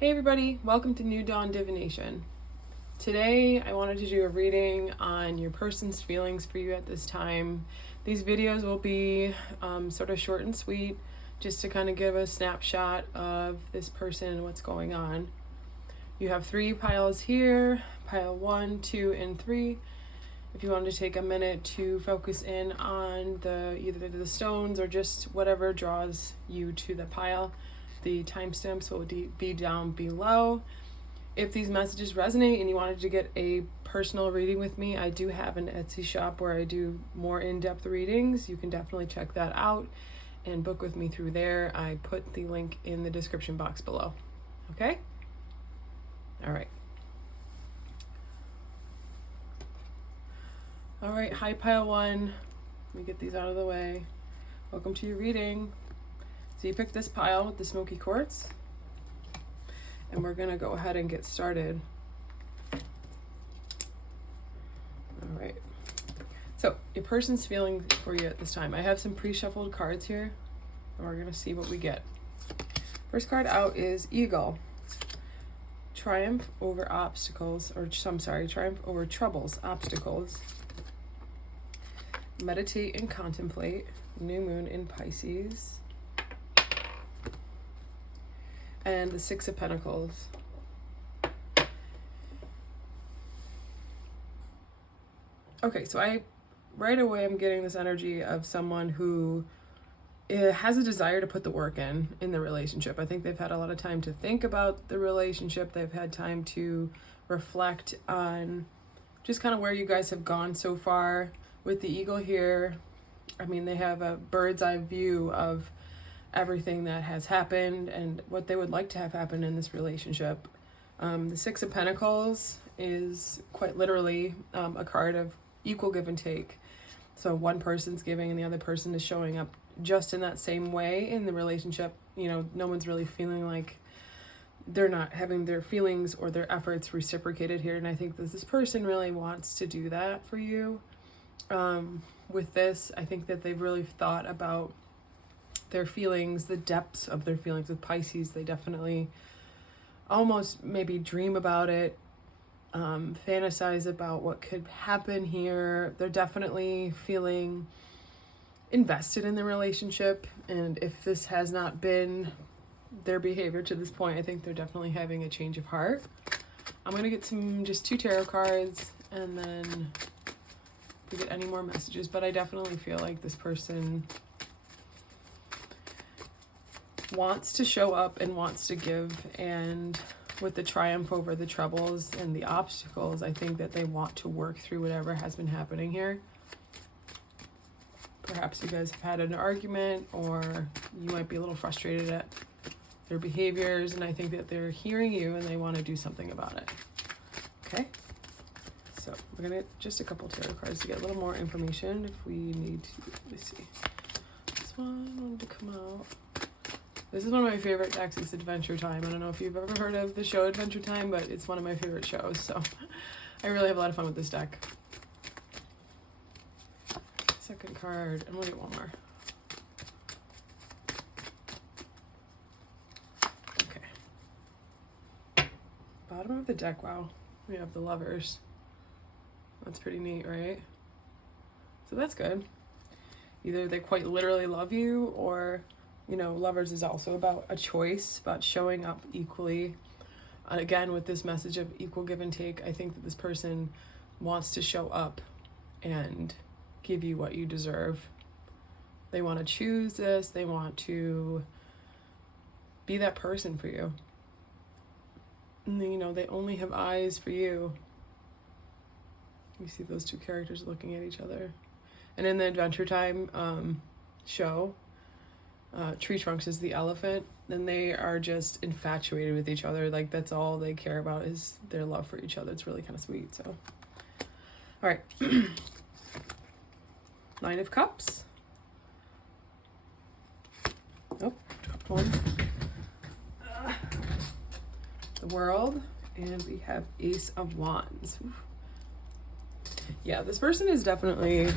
Hey everybody, welcome to New Dawn Divination. Today I wanted to do a reading on your person's feelings for you at this time. These videos will be sort of short and sweet, just to kind of give a snapshot of this person and what's going on. You have 3 piles here, pile 1, 2, and 3. If you wanted to take a minute to focus in on either the stones or just whatever draws you to the pile, the timestamps will be down below. If these messages resonate and you wanted to get a personal reading with me, I do have an Etsy shop where I do more in-depth readings. You can definitely check that out and book with me through there. I put the link in the description box below. Okay? All right. All right, hi pile 1. Let me get these out of the way. Welcome to your reading. So you picked this pile with the smoky quartz, and we're gonna go ahead and get started. All right. So your person's feeling for you at this time. I have some pre-shuffled cards here, and we're gonna see what we get. First card out is Eagle. Triumph over obstacles, triumph over troubles, obstacles. Meditate and contemplate. New moon in Pisces. And the 6 of Pentacles. Okay, so right away I'm getting this energy of someone who has a desire to put the work in the relationship. I think they've had a lot of time to think about the relationship. They've had time to reflect on just kind of where you guys have gone so far. With the Eagle here, I mean, they have a bird's eye view of everything that has happened and what they would like to have happen in this relationship. The 6 of Pentacles is quite literally a card of equal give and take. So one person's giving and the other person is showing up just in that same way in the relationship. You know, no one's really feeling like they're not having their feelings or their efforts reciprocated here. And I think that this person really wants to do that for you. With this, I think that they've really thought about their feelings, the depths of their feelings. With Pisces, they definitely almost maybe dream about it, fantasize about what could happen here. They're definitely feeling invested in the relationship, and if this has not been their behavior to this point, I think they're definitely having a change of heart. I'm going to get just 2 tarot cards, and then if we get any more messages, but I definitely feel like this person wants to show up and wants to give, and with the triumph over the troubles and the obstacles, I think that they want to work through whatever has been happening here. Perhaps you guys have had an argument, or you might be a little frustrated at their behaviors, and I think that they're hearing you and they want to do something about it. Okay? So we're going to get just a couple tarot cards to get a little more information if we need to. Let me see. This one wanted to come out. This is one of my favorite decks. It's Adventure Time. I don't know if you've ever heard of the show Adventure Time, but it's one of my favorite shows. So I really have a lot of fun with this deck. Second card. I'm going to get one more. Okay. Bottom of the deck. Wow. We have the Lovers. That's pretty neat, right? So that's good. Either they quite literally love you, or, you know, Lovers is also about a choice, about showing up equally. And again, with this message of equal give and take, I think that this person wants to show up and give you what you deserve. They want to choose this. They want to be that person for you. And, you know, they only have eyes for you. You see those 2 characters looking at each other. And in the Adventure Time show, Tree Trunks is the elephant, and they are just infatuated with each other. Like, that's all they care about is their love for each other. It's really kind of sweet. So, all right. 9 of Cups. Oh, dropped one. The World, and we have Ace of Wands. Oof. Yeah, this person is definitely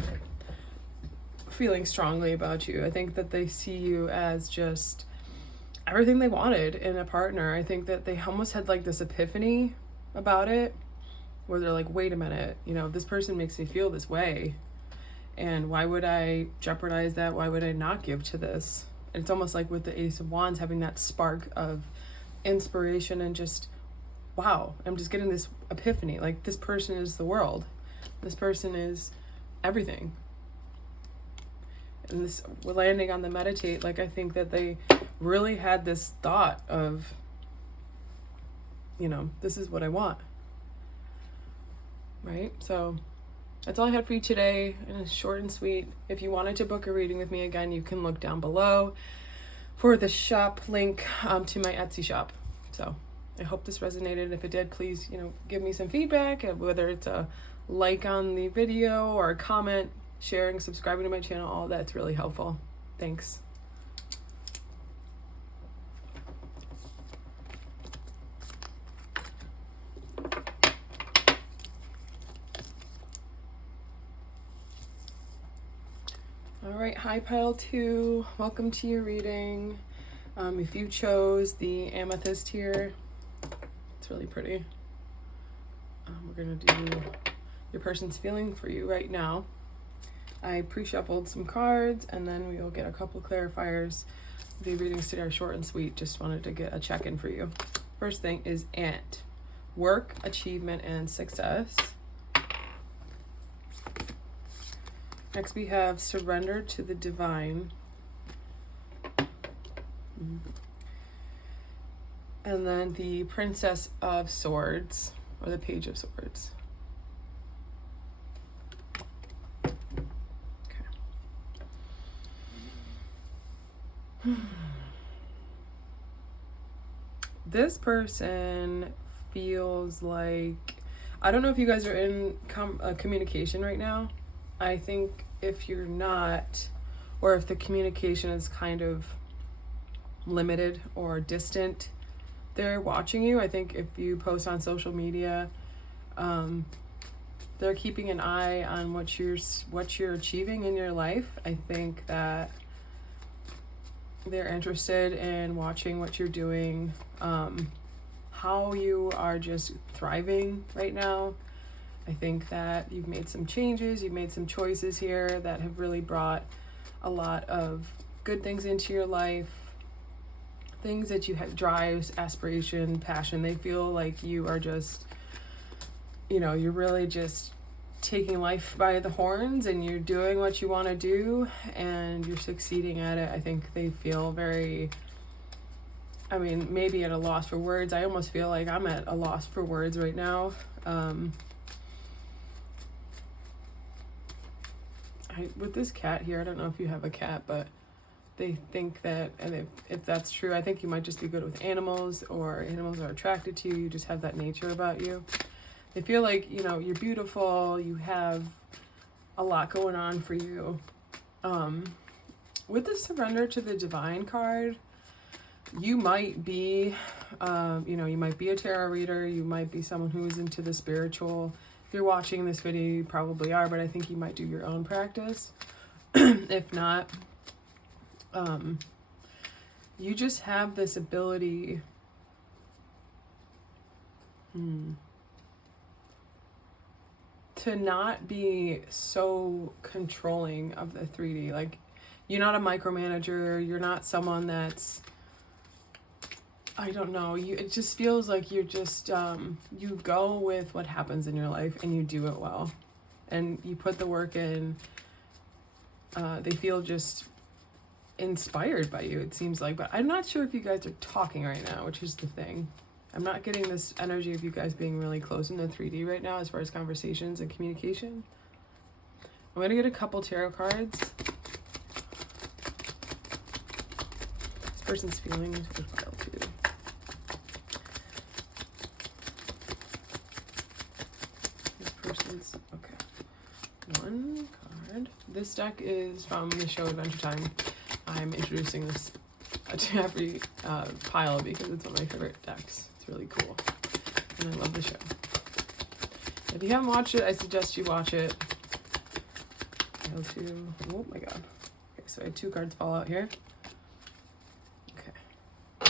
feeling strongly about you. I think that they see you as just everything they wanted in a partner. I think that they almost had like this epiphany about it, where they're like, wait a minute, you know, this person makes me feel this way, and why would I jeopardize that? Why would I not give to this? And it's almost like with the Ace of Wands having that spark of inspiration and just, wow, I'm just getting this epiphany. Like, this person is the world. This person is everything. And this, we're landing on the meditate, like, I think that they really had this thought of, you know, this is what I want. Right? So that's all I had for you today, and it's short and sweet. If you wanted to book a reading with me, again, you can look down below for the shop link to my Etsy shop. So I hope this resonated. If it did, please, you know, give me some feedback, whether it's a like on the video or a comment, sharing, subscribing to my channel. All that's really helpful. Thanks. All right, hi Pile 2, welcome to your reading. If you chose the amethyst here, it's really pretty. We're gonna do your person's feeling for you right now. I pre-shuffled some cards, and then we will get a couple clarifiers. The readings today are short and sweet. Just wanted to get a check-in for you. First thing is Ant. Work, achievement, and success. Next we have Surrender to the Divine. And then the Princess of Swords, or the Page of Swords. This person feels like, I don't know if you guys are in communication right now. I think if you're not, or if the communication is kind of limited or distant, they're watching you. I think if you post on social media, they're keeping an eye on what you're achieving in your life. I think that they're interested in watching what you're doing, how you are just thriving right now. I think that you've made some changes, you've made some choices here that have really brought a lot of good things into your life, things that you have, drives, aspiration, passion. They feel like you are just, you know, you're really just taking life by the horns, and you're doing what you want to do, and you're succeeding at it. I think they feel very, I mean, maybe at a loss for words. I almost feel like I'm at a loss for words right now. With this cat here, I don't know if you have a cat, but they think that, and if that's true, I think you might just be good with animals, or animals are attracted to you. You just have that nature about you. They feel like, you know, you're beautiful, you have a lot going on for you. With the Surrender to the Divine card, you might be, you know, you might be a tarot reader, you might be someone who is into the spiritual. If you're watching this video, you probably are, but I think you might do your own practice. If not, you just have this ability to not be so controlling of the 3D. Like, you're not a micromanager, you're not someone that's, I don't know, it just feels like you're just, you go with what happens in your life, and you do it well. And you put the work in. They feel just inspired by you, it seems like. But I'm not sure if you guys are talking right now, which is the thing. I'm not getting this energy of you guys being really close in the 3D right now as far as conversations and communication. I'm going to get a couple tarot cards. This person's feelings for Pile 2. This person's, okay. One card. This deck is from the show Adventure Time. I'm introducing this to every pile because it's one of my favorite decks. It's really cool, and I love the show. If you haven't watched it, I suggest you watch it. Pile 2. Oh my god. Okay, so I had 2 cards fall out here. Okay.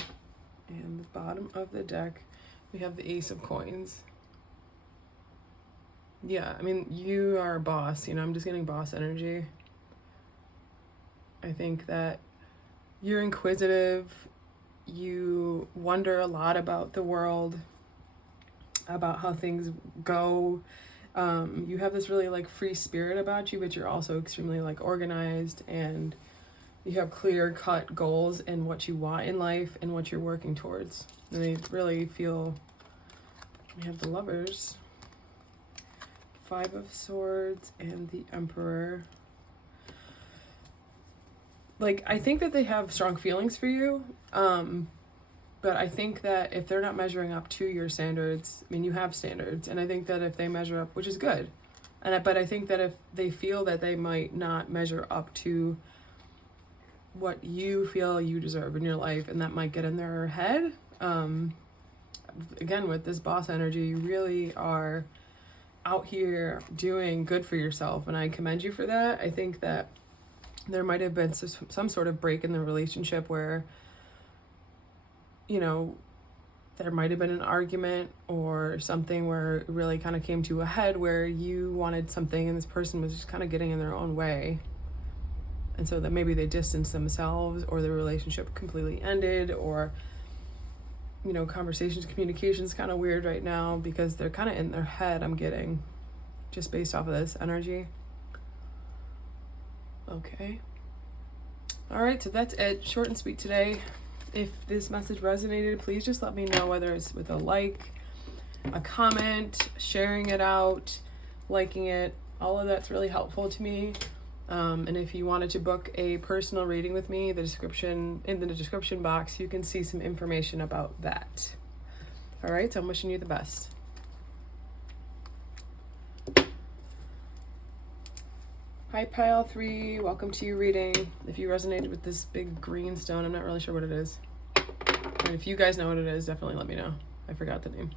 bottom of the deck, we have the Ace of Coins. Yeah, I mean, you are a boss, you know, I'm just getting boss energy. I think that you're inquisitive, you wonder a lot about the world, about how things go. You have this really like free spirit about you, but you're also extremely like organized, and you have clear cut goals and what you want in life and what you're working towards. And they really feel, we have the Lovers, Five of Swords, and the Emperor. Like, I think that they have strong feelings for you, but I think that if they're not measuring up to your standards, I mean, you have standards, and I think that if they measure up, which is good, but I think that if they feel that they might not measure up to what you feel you deserve in your life, and that might get in their head, again, with this boss energy, you really are out here doing good for yourself, and I commend you for that. I think that there might have been some sort of break in the relationship where, you know, there might have been an argument or something where it really kind of came to a head where you wanted something and this person was just kind of getting in their own way. And so that maybe they distanced themselves, or the relationship completely ended, or, you know, communication's kind of weird right now because they're kind of in their head, I'm getting, just based off of this energy. Okay. All right, so that's it. Short and sweet today. If this message resonated, please just let me know, whether it's with a like, a comment, sharing it out, liking it. All of that's really helpful to me. And if you wanted to book a personal reading with me, in the description box, you can see some information about that. All right, so I'm wishing you the best. Hi, Pile 3. Welcome to your reading. If you resonated with this big green stone, I'm not really sure what it is. And if you guys know what it is, definitely let me know. I forgot the name.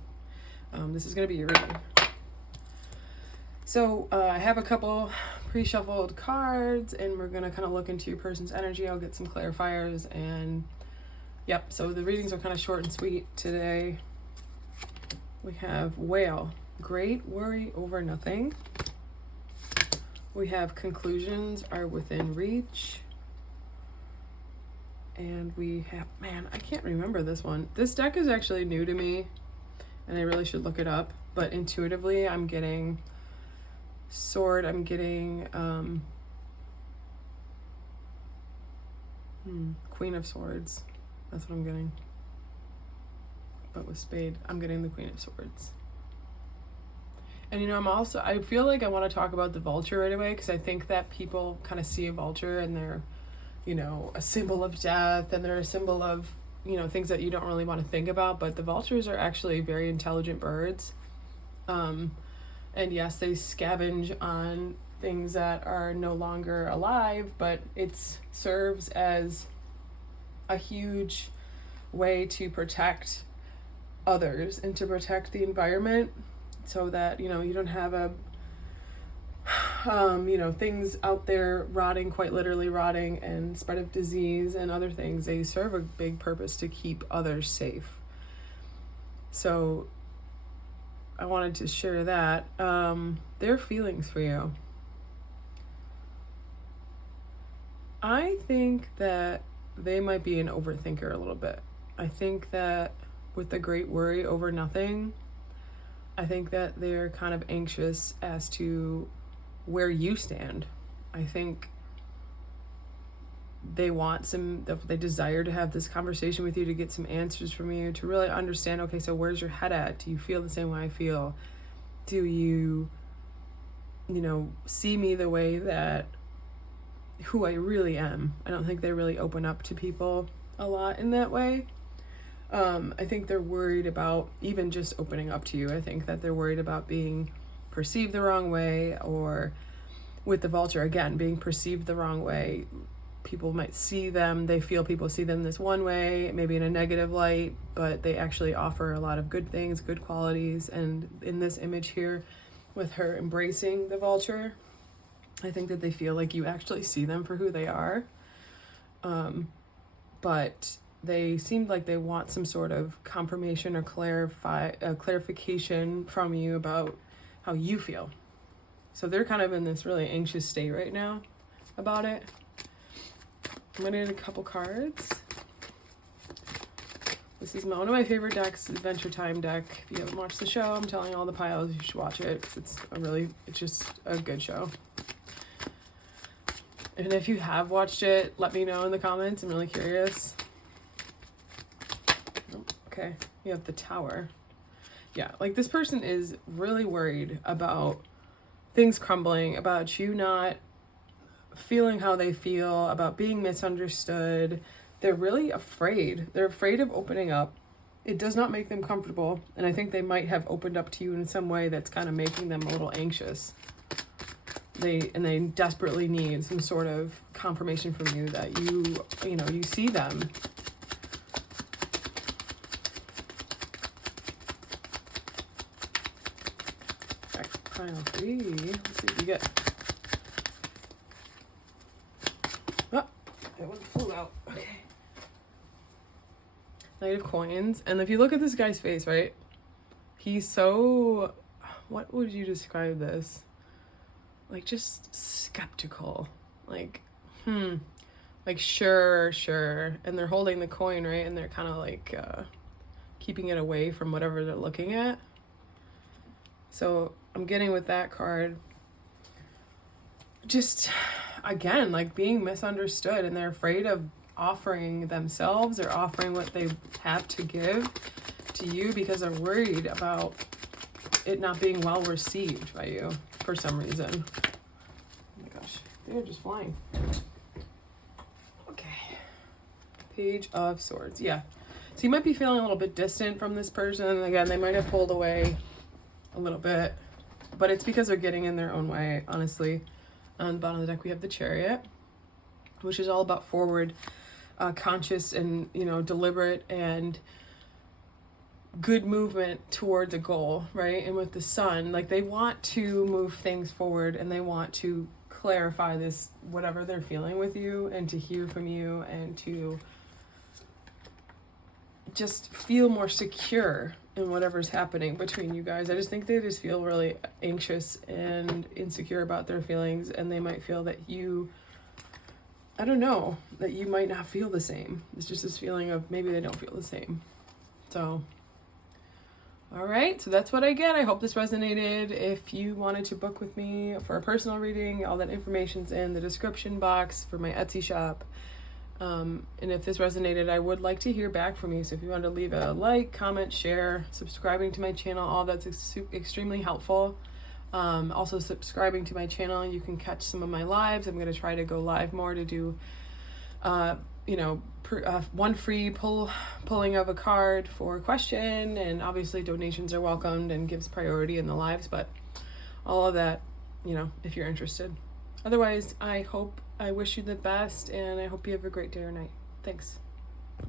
This is going to be your reading. So I have a couple pre-shuffled cards, and we're going to kind of look into your person's energy. I'll get some clarifiers, and yep, so the readings are kind of short and sweet today. We have Whale, great worry over nothing. We have conclusions are within reach. And we have, man, I can't remember this one. This deck is actually new to me, and I really should look it up. But intuitively, I'm getting Sword, I'm getting Queen of Swords. That's what I'm getting. But with Spade, I'm getting the Queen of Swords. And, you know, I feel like I want to talk about the vulture right away, because I think that people kind of see a vulture and they're, you know, a symbol of death, and they're a symbol of, you know, things that you don't really want to think about. But the vultures are actually very intelligent birds. And yes, they scavenge on things that are no longer alive, but it serves as a huge way to protect others and to protect the environment, so that, you know, you don't have you know, things out there rotting, quite literally rotting, and spread of disease and other things. They serve a big purpose to keep others safe. So I wanted to share that. Their feelings for you. I think that they might be an overthinker a little bit. I think that with the great worry over nothing, I think that they're kind of anxious as to where you stand. I think they desire to have this conversation with you, to get some answers from you, to really understand, okay, so where's your head at? Do you feel the same way I feel? Do you, you know, see me the way that who I really am? I don't think they really open up to people a lot in that way. I think they're worried about even just opening up to you. I think that they're worried about being perceived the wrong way, or with the vulture, again, being perceived the wrong way. People might see them, they feel people see them this one way, maybe in a negative light, but they actually offer a lot of good things, good qualities. And in this image here, with her embracing the vulture, I think that they feel like you actually see them for who they are. But they seemed like they want some sort of confirmation or clarification from you about how you feel. So they're kind of in this really anxious state right now about it. I'm gonna get a couple cards. This is one of my favorite decks, Adventure Time deck. If you haven't watched the show, I'm telling all the piles you should watch it because it's just a good show. And if you have watched it, let me know in the comments. I'm really curious. Oh, okay, you have the Tower. Yeah, like this person is really worried about things crumbling, about you not feeling how they feel, about being misunderstood. They're really afraid. They're afraid of opening up. It does not make them comfortable. And I think they might have opened up to you in some way that's kind of making them a little anxious. They desperately need some sort of confirmation from you that you see them. Pile 3. Let's see what you get. Oh, that one flew out. Okay. Knight of Coins. And if you look at this guy's face, right? He's so... What would you describe this? Like, just skeptical. Like, like, sure. And they're holding the coin, right? And they're kind of like keeping it away from whatever they're looking at. So I'm getting with that card, just, again, like being misunderstood, and they're afraid of offering themselves or offering what they have to give to you because they're worried about it not being well received by you for some reason. Oh my gosh, they're just flying. Okay. Page of Swords. Yeah. So you might be feeling a little bit distant from this person. Again, they might have pulled away a little bit, but it's because they're getting in their own way, honestly. On the bottom of the deck, we have the Chariot, which is all about forward, conscious and, deliberate and good movement towards a goal, right? And with the Sun, like they want to move things forward and they want to clarify this, whatever they're feeling with you, and to hear from you and to just feel more secure in whatever's happening between you guys. I just think they just feel really anxious and insecure about their feelings, and they might feel that that you might not feel the same. It's just this feeling of maybe they don't feel the same. So, all right, so that's what I get. I hope this resonated. If you wanted to book with me for a personal reading, all that information's in the description box for my Etsy shop. And if this resonated, I would like to hear back from you. So if you want to leave a like, comment, share, subscribing to my channel, all that's extremely helpful. Also subscribing to my channel, you can catch some of my lives. I'm going to try to go live more to do, one free pulling of a card for a question. And obviously donations are welcomed and gives priority in the lives, but all of that, if you're interested. Otherwise, I wish you the best, and I hope you have a great day or night. Thanks.